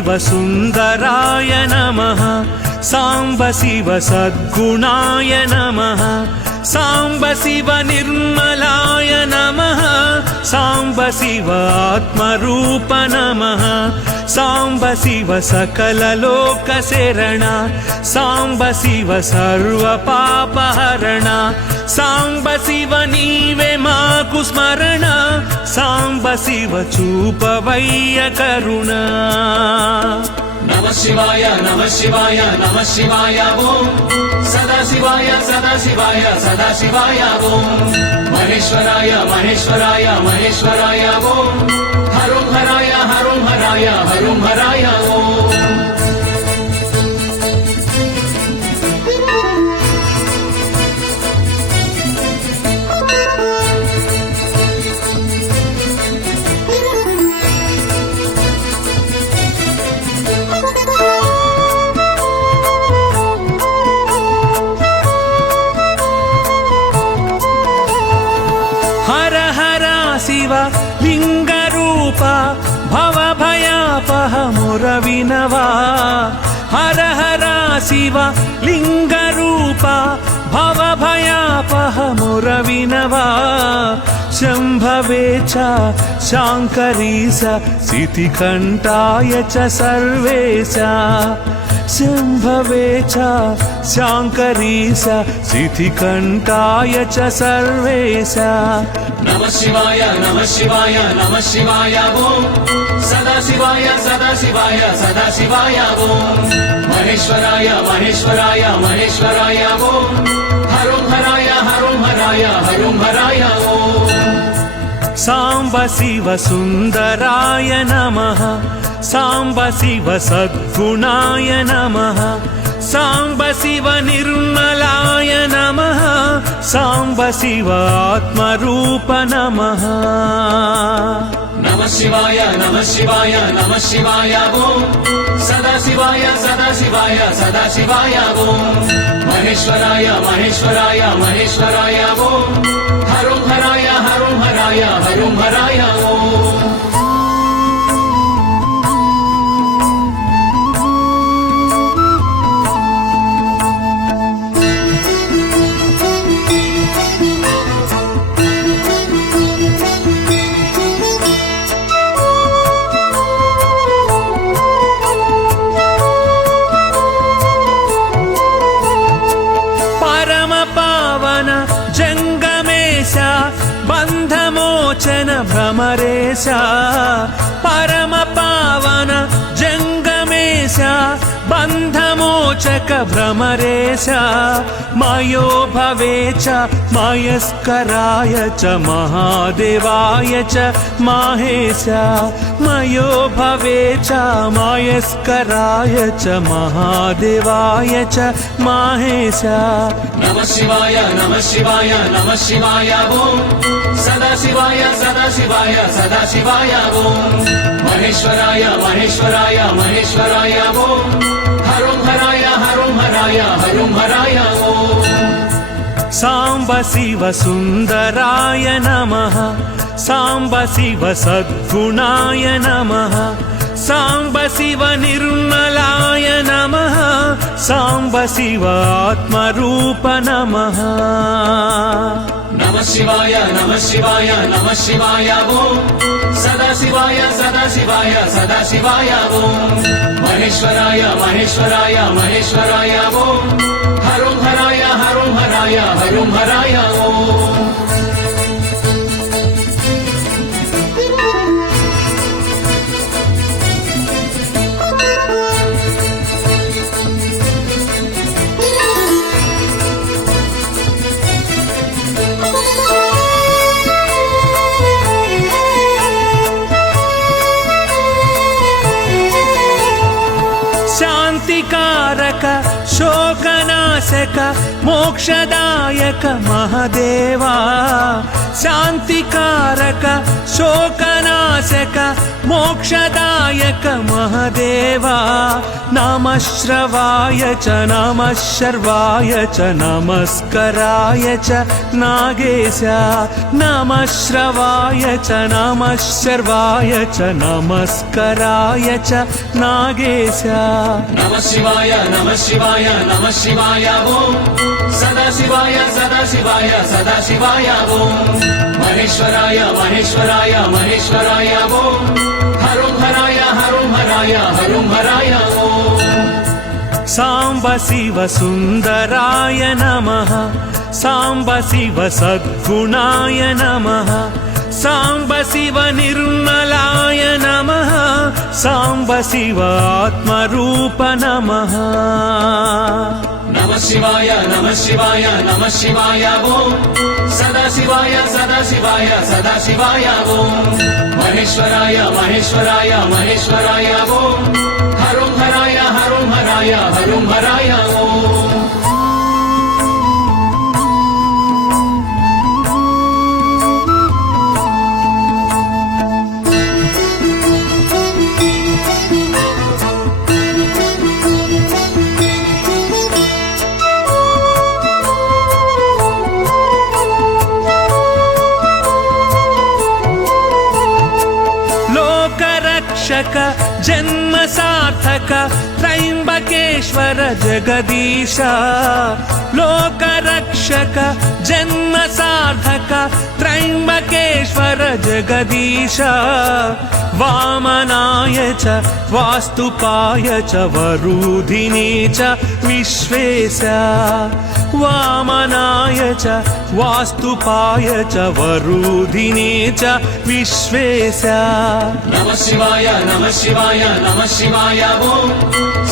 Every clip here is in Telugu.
शिव सुन्दराय नमः साम्ब शिव सद्गुणाय नमः साम्ब शिव निर्मलाय नमः साम्ब शिव आत्मरूप नमः साम्ब शिव सकललोकशरण साम्ब शिव सर्वपापहरण साम्ब शिव नीवे माकु स्मरण साम्ब शिव चूपवय्य करुणा नमः शिवाय नमः शिवाय नमः शिवाय ओम सदा शिवाय सदा शिवाय सदा शिवाय ओम महेश्वराय महेश्वराय महेश्वराय ओम हरुं हराय हरुं हराय हरुं हराय ओम शिव लिंगरूप भवभयापहमुरविनवा हर हर शिव लिंगरूप भवभयापहमुरविनवा शम्भवे च शाङ्करी स सितिकण्ठाय च सर्वेश शम्भवे च शाङ्करी स सितिकण्ठाय च सर्वेश नमः शिवाय नमः शिवाय नमः शिवाय ओम सदा शिवाय सदा शिवाय सदा शिवाय ओम महेश्वराय महेश्वराय महेश्वराय ओम हरुं हराय हरुं हराय हरुं हराय ओम साम्ब शिव सुन्दराय नमः साम्ब शिव सद्गुणाय नमः साम्ब शिव निर्मलाय नमः साम्ब शिव आत्मरूप नमः नमः शिवाय नमः शिवाय नमः शिवाय ओम सदा शिवाय सदा शिवाय सदा शिवाय ओम महेश्वराय महेश्वराय महेश्वराय ओम हरुं हराय हरुं हराय हरुं हराय ओम बन्धमोचन भ्रमरेश परम पावन जंगमेश बन्धमोचक भ्रमरेश मयो भवे च मयस्कराय च महादेवाय च माहेश मयो भवे च मयस्कराय च महादेवाय च माहेश नमः शिवाय नमः शिवाय नमः शिवाय ओम सदा शिवाय सदा शिवाय सदा शिवाय ओम महेश्वराय महेश्वराय महेश्वराय ओम हरुं हराय हरुं हराय हरुं हराय ओम साम्ब शिव सुन्दराय नमः साम्ब शिव सद्गुणाय नमः साम्ब शिव निर्मलाय नमः साम्ब शिव आत्मरूप नमः नमः शिवाय नमः शिवाय नमः शिवाय ओम सदा शिवाय सदा शिवाय सदा शिवाय ओम महेश्वराय महेश्वराय महेश्वराय ओम हरुं हराय हरुं हराय हरुं हराय ओम శాంతికారక శోకనాశక మోక్షదాయక మహదేవా శాంతికారక శోకనాశక మోక్షదాయక మహదేవా నమః శ్రవాయ చ నమః శర్వాయ చ నమస్కరాయ చ నాగేశ నమః శ్రవాయ చ నమః శర్వాయ చ నమస్కరాయ చ నాగేశ నమః శివాయ నమః శివాయ నమః శివాయ ఓం సదాశివాయ సదాశివాయ సదాశివాయ ఓం మహేశ్వరాయ మహేశ్వరాయ మహేశ్వరాయ ఓం హరం హరాయ హరం హరాయ హరం హరాయ ఓం సాంబ శివ సుందరాయ నమః సాంబ శివ సద్గుణాయ నమః సాంబ శివ నిర్మలాయ నమః సాంబ శివ ఆత్మరూప నమః నమః శివాయ నమః శివాయ నమః శివాయ ఓం సదాశివాయ సదాశివాయ సదాశివాయ ఓం మహేశ్వరాయ మహేశ్వరాయ మహేశ్వరాయ ఓం హరం హరాయ హరం హరాయ హరం హరాయ ఓం లోకరక్షక జన్మ సార్థక త్రయంబకేశ్వర జగదీశ లోకరక్షక జన్మ సార్థక త్రయంబకేశ్వర జగదీశ వామనాయ చ వాస్తుపాయ చ వరుధినే చ విశ్వేశ వామనాయ చ వాస్తుపాయ చ వరుధినే చ విశ్వేశ నమః శివాయ నమః శివాయ నమః శివాయ ఓం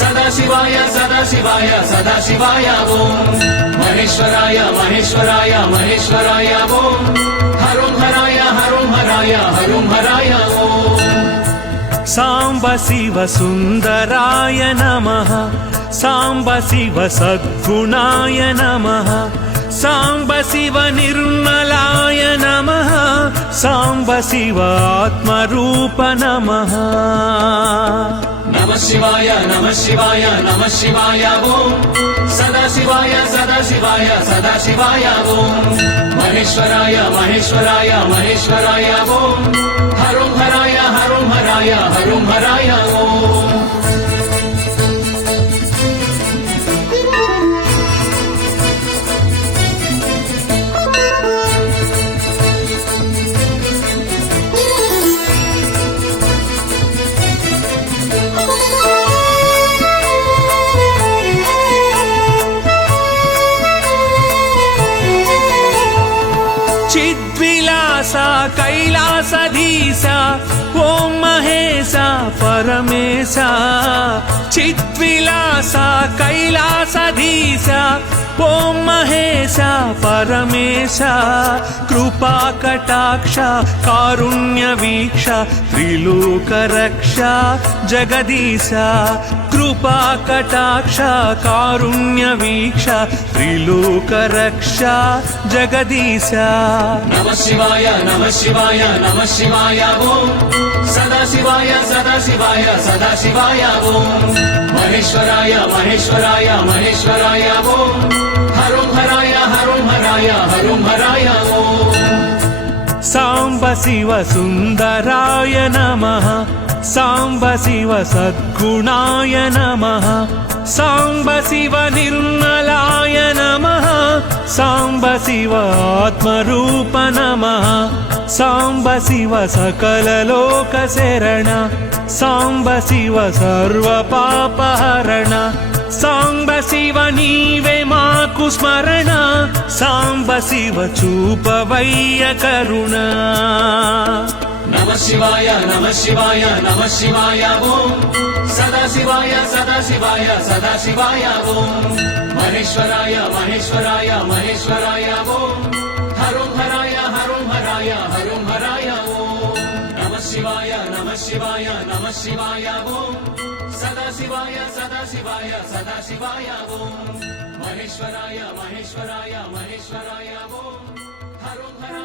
సదాశివాయ సదాశివాయ సదాశివాయ ఓం మహేశ్వరాయ మహేశ్వరాయ మహేశ్వరాయ ఓం హరం హరాయ హరం హరాయ హరం హరాయ ఓం సాంబ శివ సుందరాయ నమః సాంబ శివ సద్గుణాయ నమః సాంబ శివ నిర్మలాయ నమః సాంబ శివ ఆత్మరూప నమః నమః శివాయ నమః శివాయ నమః శివాయ ఓం సదాశివాయ సదాశివాయ సదాశివాయ ఓం మహేశ్వరాయ మహేశ్వరాయ మహేశ్వరాయ ఓం హరం హరాయ హరం హరాయ హరం హరాయ ఓం చిద్విలాస కైలాసధీశ ఓం మహేశ పరమేశ చిద్విలాస కైలాసధీశ ఓం మహేశ పరమేశ కృపా కటాక్ష కారుణ్య వీక్ష త్రిలోక రక్ష జగదీశ కృపా కటాక్ష కారుణ్య వీక్ష త్రిలోక రక్ష జగదీశ నమః శివాయ నమః శివాయ నమః శివాయ ఓం సదాశివాయ సదాశివాయ సదాశివాయ ఓం మహేశ్వరాయ మహేశ్వరాయ మహేశ్వరాయ ఓం హరం హరాయ హరం హరాయ హరం హరాయ ఓం సాంబ శివ సుందరాయ నమః సాంబ శివ సద్గుణాయ నమః సాంబ శివ నిర్మలాయ నమః సాంబ శివ ఆత్మరూప నమః సాంబ శివ సకల లోక శరణ సాంబ శివ సర్వ పాపహరణ సాంబ శివ నీవే మాకు స్మరణ సాంబ శివ చూపవయ్య కరుణ నమః శివాయ నమః శివాయ నమః శివాయ ఓం సదాశివాయ సదాశివాయ సదాశివాయ ఓం మహేశ్వరాయ మహేశ్వరాయ మహేశ్వరాయ ఓం హరం హరాయ హరం హరాయ హరం హరాయ ఓం నమః శివాయ నమః శివాయ నమః శివాయ ఓం सदाशिवाय सदाशिवाय सदाशिवाय ओम महेश्वराय महेश्वराय महेश्वराय ओम हरो हरा